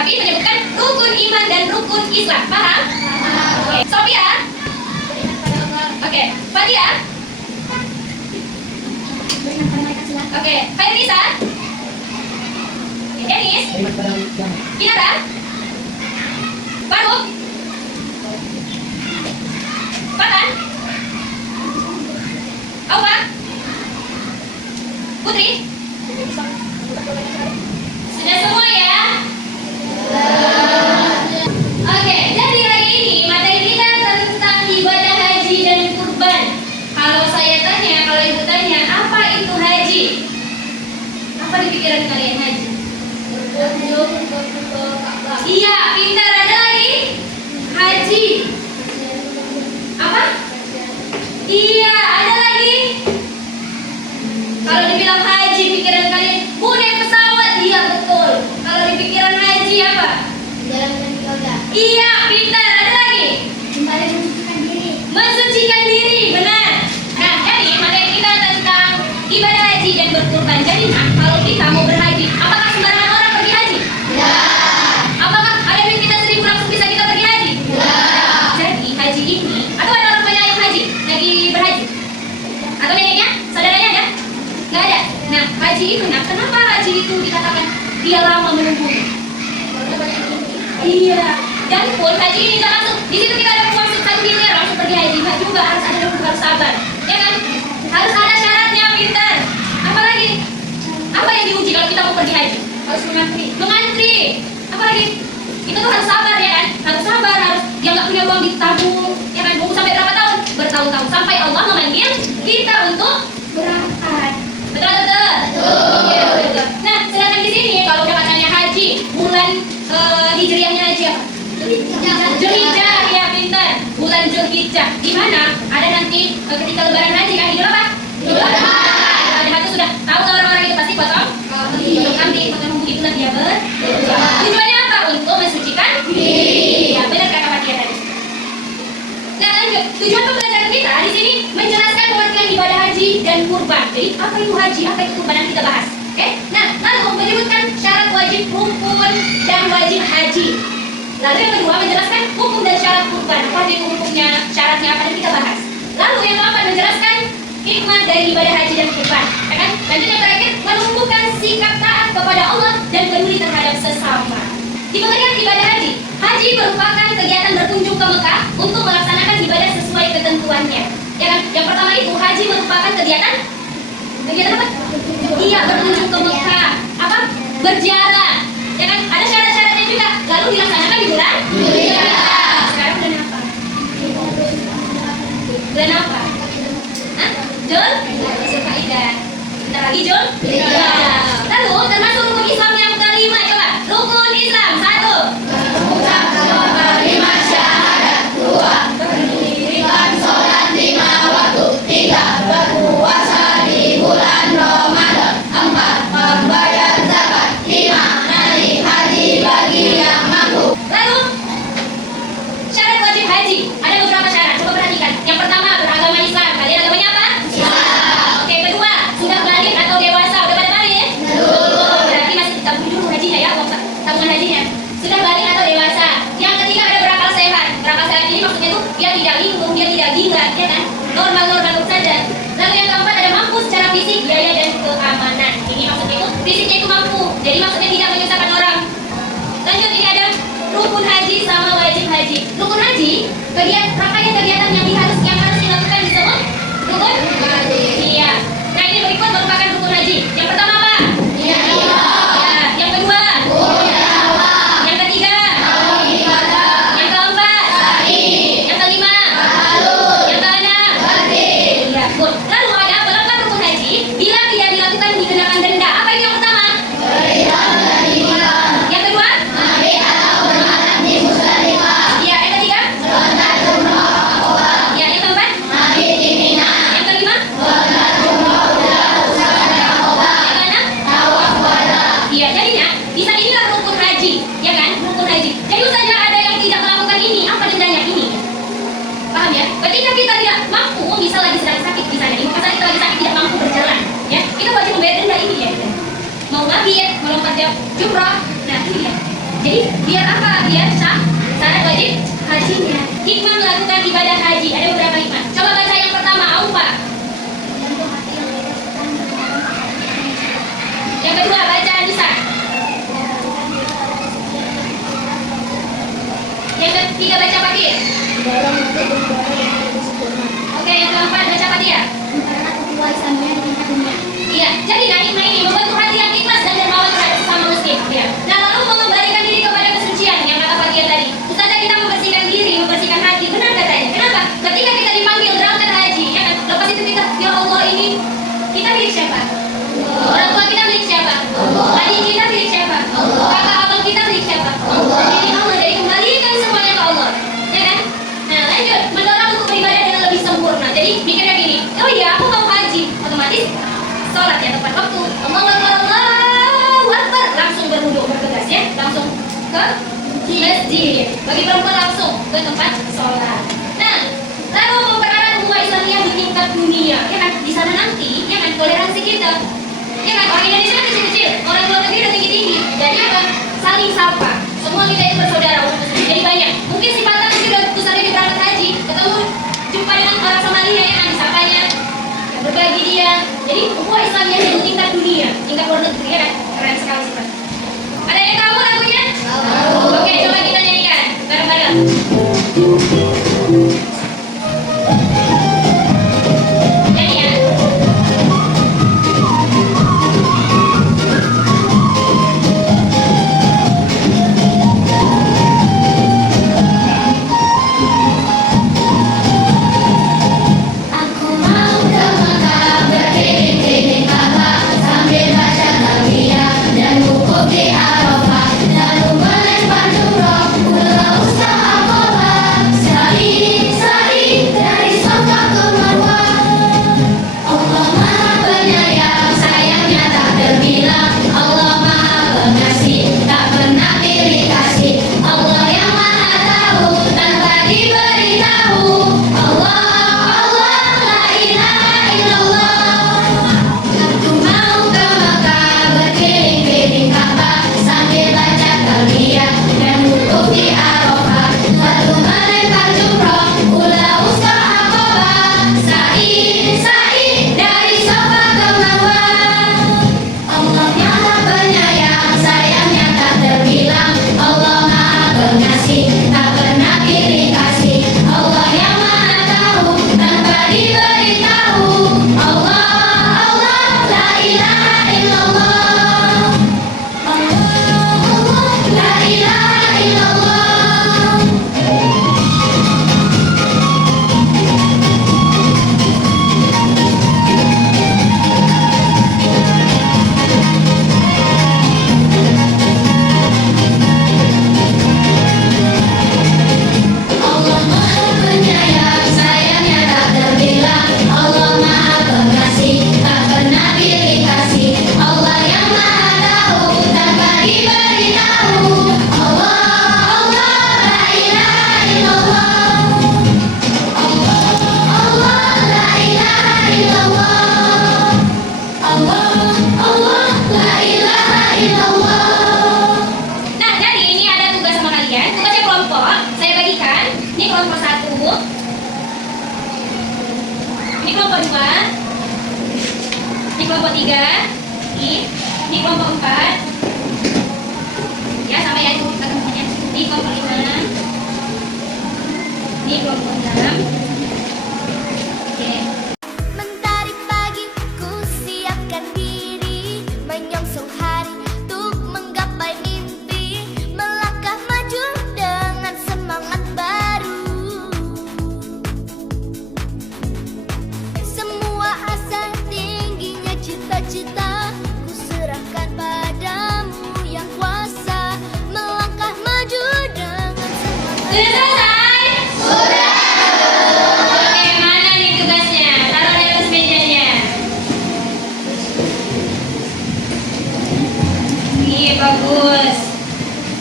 tapi menyebutkan rukun iman dan rukun Islam. Paham? Oke. Sophia? Oke. Fatia? Oke. Fairisa? Dennis? Kinara? Faruk? Fatan? Awa? Putri? Sudah semua ya? Oke, jadi hari ini materi kita tentang ibadah haji dan kurban. Kalau saya tanya, kalau ibu tanya, apa itu haji? Apa di pikiran kalian haji? Iya, pintar. Ada lagi? Haji. Apa? Iya, ada lagi? Kalau dibilang haji, pikiran kalian naik pesawat. Iya, betul. Kalau di pikiran haji apa? Iya, pintar. Ada lagi? Mensucikan diri, benar. Nah, jadi materi kita tentang ibadah haji dan berkurban. Jadi, kalau kita mau berhaji, apakah sembarangan orang pergi haji? Ya. Apakah ada duit kita 1.000 langsung bisa kita pergi haji? Ya. Jadi, haji ini, atau ada orang banyak yang haji, lagi berhaji? Atau neneknya, saudaranya ada? Nggak ada. Nah, haji itu, kenapa haji itu dikatakan dia lama menunggu? Iya. Dan pun haji ini tidak langsung. Di situ kita ada uang 1 miliar langsung pergi haji. Nggak juga, harus ada dulu, harus sabar. Ya kan? Harus ada syaratnya, pintar. Apa lagi? Apa yang diuji kalau kita mau pergi haji? Harus mengantri. Mengantri. Apa lagi? Kita tuh harus sabar, ya kan? Harus sabar, harus dia nggak punya uang ditabung. Ya kan? Mau sampai berapa tahun? Bertahun-tahun. Sampai Allah memanggil kita untuk berangkat. Betul, betul. Betul. Betul. Nah, sedangkan di sini kalau katanya haji, bulan hijriahnya haji apa? Zulhijjah, ya pintar. Bulan Zulhijjah. Di mana ada nanti ketika lebaran haji kan Idul apa? Idul Adha. Adha itu sudah tahu orang-orang itu pasti potong kambing, potong itulah dia tujuannya apa? Untuk mensucikan diri. Ya, benar kata Fatia tadi. Nah, lanjut. Tujuan pembelajaran kita di sini menjelaskan pengertian ibadah haji dan kurban. Jadi, apa itu haji? Apa itu kurban? Nanti kita bahas. Oke? Nah, lalu menyebutkan syarat wajib rukun dan wajib haji. Lalu yang kedua menjelaskan hukum dan syarat kurban. Apa itu hukumnya, syaratnya apa, dan kita bahas. Lalu yang keempat menjelaskan hikmah dari ibadah haji dan kurban. Ya kan? Lanjut yang terakhir menumbuhkan sikap taat kepada Allah dan peduli terhadap sesama. Di pengertian ibadah haji, haji merupakan kegiatan berkunjung ke Mekah untuk melaksanakan ibadah sesuai ketentuannya. Ya kan? Yang pertama itu haji merupakan kegiatan apa? Iya, berkunjung ke Mekah. Apa? Berziarah. Ya kan? Ada syarat-syaratnya juga. Lalu dilaksanakan di bulan Zulhijjah. Sekarang bulan apa? Bulan apa? Hah? Zulhijjah. Bentar lagi Zulhijjah. Lalu termasuk rukun Islam yang kelima, coba. Rukun Islam 1. Mengucap kalimat syahadat 2. Mendirikan sholat 5 waktu 3. Berpuasa di bulan Ramadan 4. Membayar zakat 5. Naik haji bagi yang mampu. Lalu syarat wajib haji. Ada beberapa syarat. Coba perhatikan. Yang pertama beragama Islam. Kalian agamanya apa? Islam. Oke, kedua sudah balik atau dewasa. Udah pada balik? Belum. Berarti masih ditabung dulu hajinya ya, tabungan hajinya. Sudah balik atau dewasa. Yang ketiga ada berakal sehat. Berakal sehat ini maksudnya tuh dia tidak linglung, dia tidak gila, ya kan? Normal-normal saja. Lalu yang keempat ada mampu secara fisik, biaya dan keamanan. Ini maksudnya itu fisiknya itu mampu. Jadi maksudnya tidak menyusahkan orang. Lanjut, ini ada rukun haji sama wajib haji. Rukun haji, rangkaian kegiatan yang harus dilakukan disebut rukun haji. Iya. Nah, ini berikut merupakan rukun haji. Yang pertama apa? Ya. Yang kedua? Yang ketiga? Yang keempat? Yang kelima? Yang keenam? Iya. Lalu ada pelengkap rukun haji. Bila tidak dilakukan dikenakan denda. Apa itu yang pertama? Yang kedua? Iya. Yang ketiga? Jadi biar apa? Biar sah syarat wajib hajinya. Hikmah melakukan ibadah haji. Ada beberapa hikmah. Coba baca yang pertama, Aufa. Yang kedua, baca Nisa. Yang ketiga, baca Fakir. Oke, yang keempat, baca Fatia. Iya, jadi hikmah ini membentuk hati yang ikhlas dan dermawan terhadap sesama muslim. Ya. Nah, lalu mengembalikan diri kepada kesucian yang kata Fatia tadi. Ustazah, kita membersihkan diri, membersihkan hati. Benar katanya. Kenapa? Ketika kita dipanggil berangkat haji, ya kan? Lepas itu kita, ya Allah, ini kita milik siapa? Orang tua kita milik siapa? Adik kita milik siapa? Kakak abang kita milik siapa? Milik Allah. Jadi kembalikan semuanya ke Allah. Ya kan? Nah, lanjut. Mendorong untuk beribadah dengan lebih sempurna. Jadi mikirnya gini, oh iya, aku mau haji. Otomatis sholat ya tepat waktu. Allahu Akbar, langsung berwudu, bergegas ya, langsung ke masjid. Bagi perempuan langsung ke tempat sholat. Nah, lalu mempererat umat Islamiyah di tingkat dunia, ya kan? Di sana nanti, ya kan, toleransi kita, ya kan? Orang Indonesia kan kecil-kecil, orang luar negeri udah tinggi-tinggi. Jadi apa? Saling sapa. Semua kita itu bersaudara. Jadi banyak. Mungkin si Batam itu udah besar di berangkat haji, ketemu jumpa dengan orang Somalia, ya kan? Disapanya, berbagi dia. Jadi ukhuwah Islamiyah itu tingkat dunia, tingkat luar negeri, ya kan? Keren sekali sih, Pak. Ada yang tahu lagunya? Oke, coba kita nyanyikan bareng-bareng. Nyanyi ya. Aku mau ke Mekah berkeliling-keliling Ka'bah sambil baca talbiyah dan wukuf di Arafah, lalu melempar jumroh pulau Aqabah, sa'i dari Safa ke Marwah. Allah Maha Penyayang, sayangnya tak terbilang. Allah Maha Pengasih, tak pernah pilih kasih. Allah yang Maha Tahu tanpa diberitahu. Allah, Allah, la ilaha illallah. Aku mau ke Mekah berkeliling-keliling Ka'bah sambil baca talbiyah dan wukuf di Arafah, lalu melempar jumroh pulau Aqabah, sa'i dari Safa ke Marwah. Allah Maha Penyayang, sayangnya tak terbilang. Allah Maha Pengasih, tak pernah pilih kasih. Allah yang Maha Tahu tanpa diberitahu. Allah, Allah, la ilaha illallah. Allah, Allah, la ilaha illallah. Allah Maha Penyayang, sayangnya tak terbilang. Allah Maha Pengasih, tak pernah pilih kasih. Allah yang Maha Tahu tanpa diberitahu. Allah, Allah, la ilaha illallah. Allah, Allah, la ilaha illallah. Allah, Allah, la ilaha illallah. Nah, jadi ini ada tugas sama kalian. Tugasnya kelompok, saya bagikan. Ini kelompok 1. Ini kelompok 2. Ini kelompok 3. Ini kelompok 4. Ya, sama ya itu teman-temannya. Ini kelompok 5. Ini kelompok 6. Oke. Mentari pagi, ku siapkan diri, menyongsong hari untuk menggapai mimpi, melangkah maju dengan semangat baru. Semua asa tingginya cita-cita, ku serahkan padamu yang kuasa, melangkah maju dengan semangat. Sudah selesai? Sudah. Oke, mana nih tugasnya? Taruh di atas mejanya. Iya, bagus.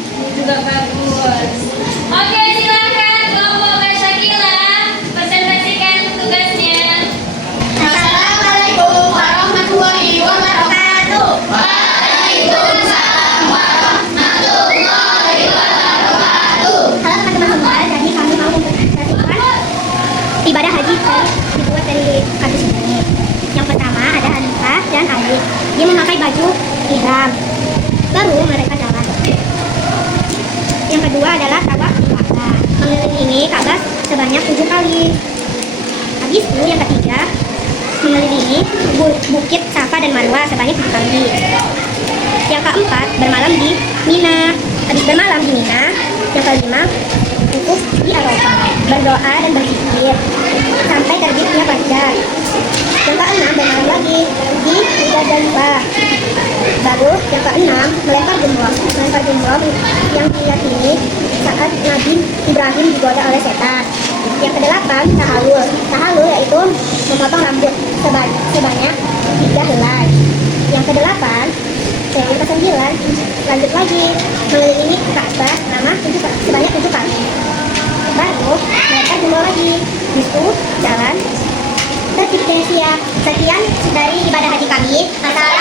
Ini juga bagus. Oke, silakan kelompok Kak Syakila presentasikan tugasnya. Assalamualaikum warahmatullahi wabarakatuh. Waalaikumsalam warahmatullahi Yang kedua adalah tawaf di Ka'bah. Mengelilingi Ka'bah sebanyak 7 kali. Habis itu yang ketiga, mengelilingi bukit Safa dan Marwah sebanyak 7 kali. Yang keempat, bermalam di Mina. Habis bermalam di Mina, yang kelima, wukuf di Arafah, berdoa dan berzikir sampai terbitnya fajar. Yang keenam, bermalam lagi di Muzdalifah. Baru yang keenam, melempar jumroh. Melempar jumroh yang diyakini saat Nabi Ibrahim digoda oleh setan. Yang kedelapan, tahallul. Tahallul yaitu memotong rambut sebanyak 3 helai. Yang kedelapan, yang kesembilan, lanjut lagi mengelilingi Ka'bah sebanyak 7 kali. Baru melempar jumroh lagi. Itu jalan tertib Desia. Sekian dari ibadah haji kami. Assalamualaikum.